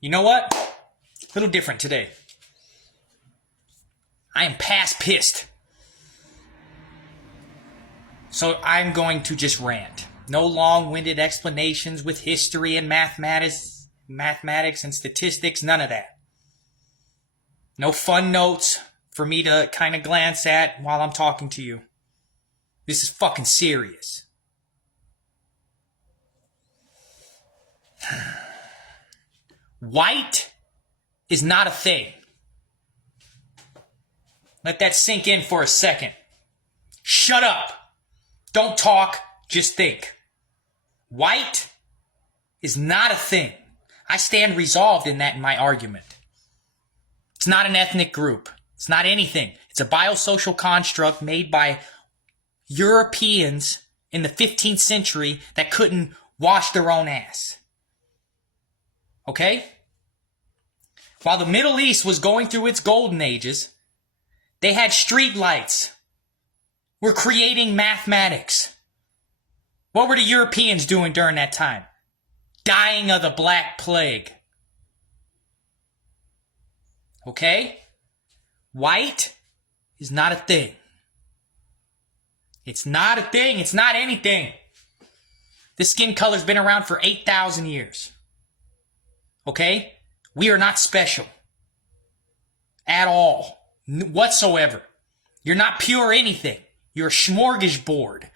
You know what? A little different today. I am past pissed. So I'm going to just rant. No long-winded explanations with history and mathematics and statistics, none of that. No fun notes for me to kind of glance at while I'm talking to you. This is fucking serious. White is not a thing. Let that sink in for a second. Shut up. Don't talk, just think. White is not a thing. I stand resolved in my argument. It's not an ethnic group. It's not anything. It's a biosocial construct made by Europeans in the 15th century that couldn't wash their own ass. Okay? While the Middle East was going through its golden ages, they had street lights. We're creating mathematics. What were the Europeans doing during that time? Dying of the Black Plague. Okay? White is not a thing. It's not a thing. It's not anything. This skin color's been around for 8,000 years. Okay? We are not special. At all. Whatsoever. You're not pure anything. You're a smorgasbord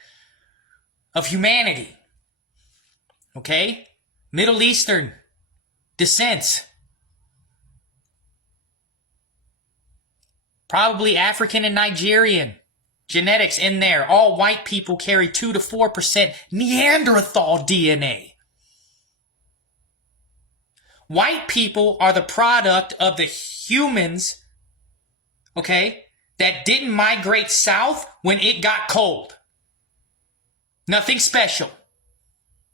of humanity. Okay? Middle Eastern descent. Probably African and Nigerian genetics in there. All white people carry 2 to 4% Neanderthal DNA. White people are the product of the humans, okay, that didn't migrate south when it got cold. Nothing special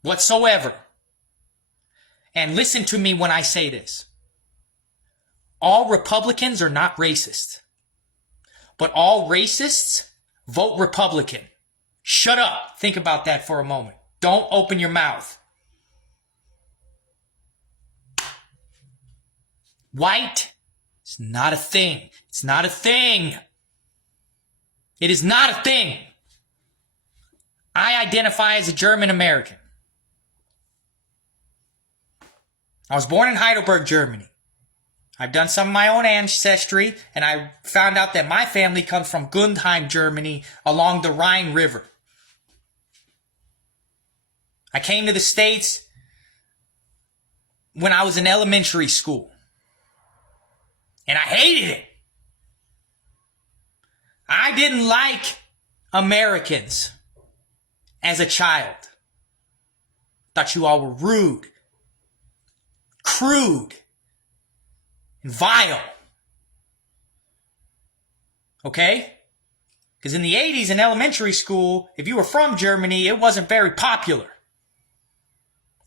whatsoever. And listen to me when I say this. All Republicans are not racist. But all racists vote Republican. Shut up. Think about that for a moment. Don't open your mouth. White is not a thing. It's not a thing. It is not a thing. I identify as a German American. I was born in Heidelberg, Germany. I've done some of my own ancestry, and I found out that my family comes from Gundheim, Germany, along the Rhine River. I came to the States when I was in elementary school. And I hated it. I didn't like Americans as a child. Thought you all were rude, crude, and vile. Okay? Because in the 80s in elementary school, if you were from Germany, it wasn't very popular.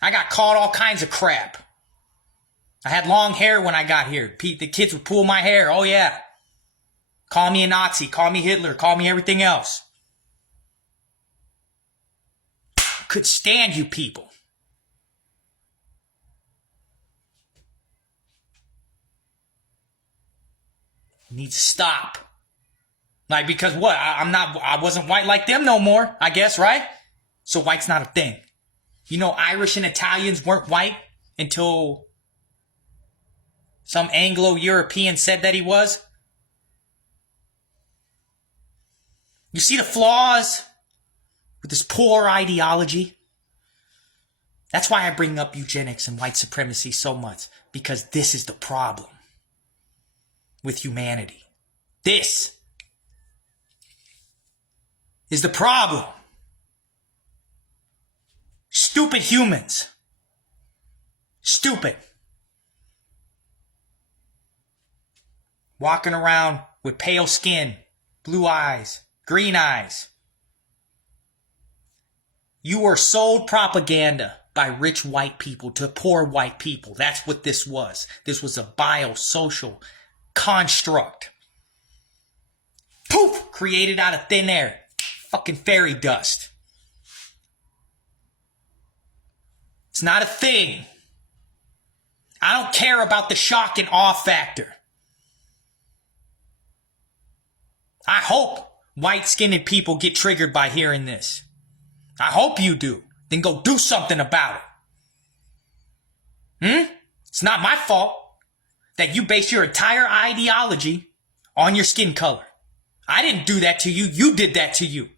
I got called all kinds of crap. I had long hair when I got here. The kids would pull my hair. Oh, yeah. Call me a Nazi. Call me Hitler. Call me everything else. I couldn't stand you people. It needs to stop. Like, because what? I wasn't white like them no more, I guess, right? So white's not a thing. You know, Irish and Italians weren't white until some Anglo-European said that he was. You see the flaws with this poor ideology? That's why I bring up eugenics and white supremacy so much. Because this is the problem with humanity. This is the problem. Stupid humans. Stupid. Walking around with pale skin, blue eyes, green eyes. You were sold propaganda by rich white people to poor white people. That's what this was. This was a biosocial construct. Poof! Created out of thin air. Fucking fairy dust. It's not a thing. I don't care about the shock and awe factor. I hope white-skinned people get triggered by hearing this. I hope you do. Then go do something about it. It's not my fault that you base your entire ideology on your skin color. I didn't do that to you. You did that to you.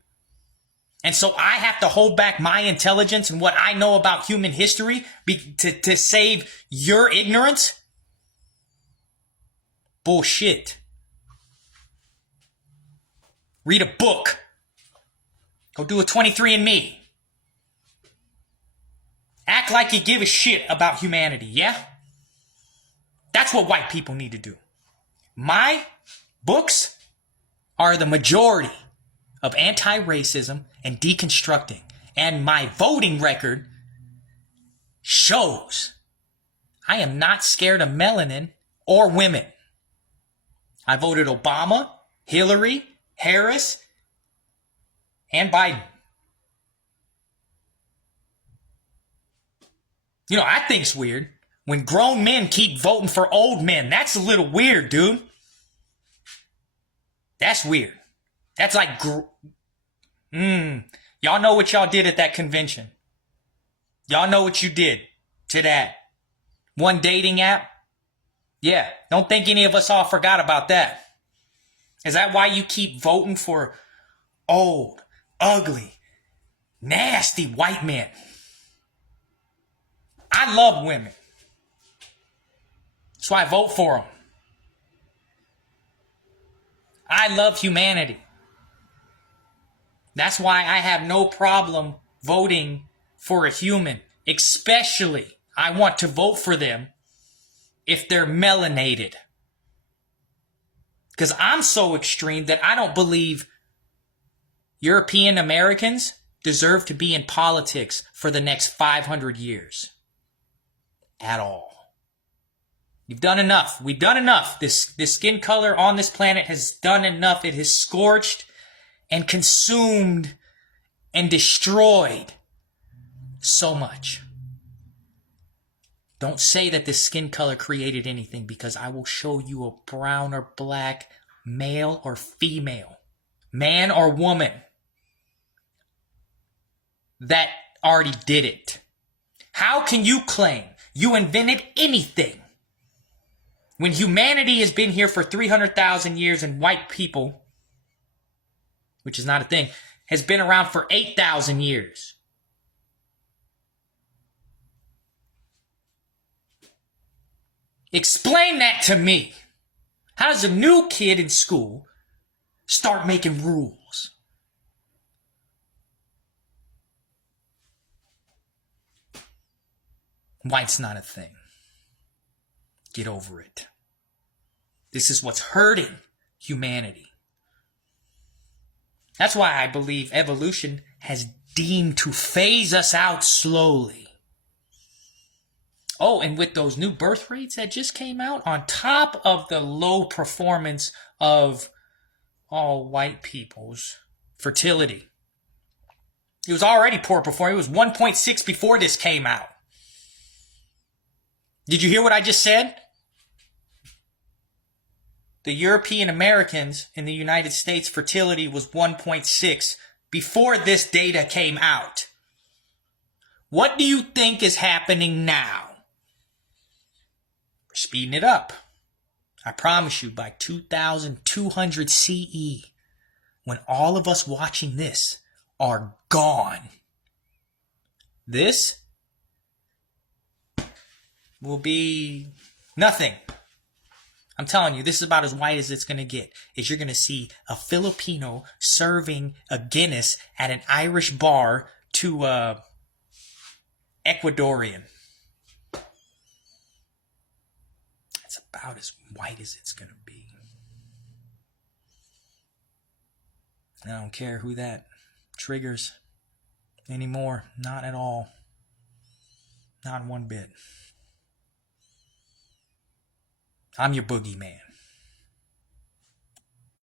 And so I have to hold back my intelligence and what I know about human history to save your ignorance? Bullshit. Read a book. Go do a 23andMe. Act like you give a shit about humanity, yeah? That's what white people need to do. My books are the majority of anti-racism and deconstructing. And my voting record shows I am not scared of melanin or women. I voted Obama, Hillary, Harris, and Biden. You know, I think's weird when grown men keep voting for old men. That's a little weird, dude. That's weird. That's like, y'all know what y'all did at that convention. Y'all know what you did to that one dating app. Yeah, don't think any of us all forgot about that. Is that why you keep voting for old, ugly, nasty white men? I love women. That's why I vote for them. I love humanity. That's why I have no problem voting for a human. Especially, I want to vote for them if they're melanated. Because I'm so extreme that I don't believe European Americans deserve to be in politics for the next 500 years. At all. You've done enough. We've done enough. This skin color on this planet has done enough. It has scorched and consumed and destroyed so much. Don't say that this skin color created anything, because I will show you a brown or black, male or female, man or woman that already did it. How can you claim you invented anything when humanity has been here for 300,000 years and white people, which is not a thing, has been around for 8,000 years? Explain that to me. How does a new kid in school start making rules? White's not a thing. Get over it. This is what's hurting humanity. That's why I believe evolution has deemed to phase us out slowly. Oh, and with those new birth rates that just came out, on top of the low performance of all white people's fertility. It was already poor performance. It was 1.6 before this came out. Did you hear what I just said? The European Americans in the United States fertility was 1.6 before this data came out. What do you think is happening now? We're speeding it up. I promise you, by 2200 CE, when all of us watching this are gone, this will be nothing. I'm telling you, this is about as white as it's going to get. Is you're going to see a Filipino serving a Guinness at an Irish bar to a Ecuadorian. It's about as white as it's going to be. I don't care who that triggers anymore. Not at all. Not one bit. I'm your boogeyman.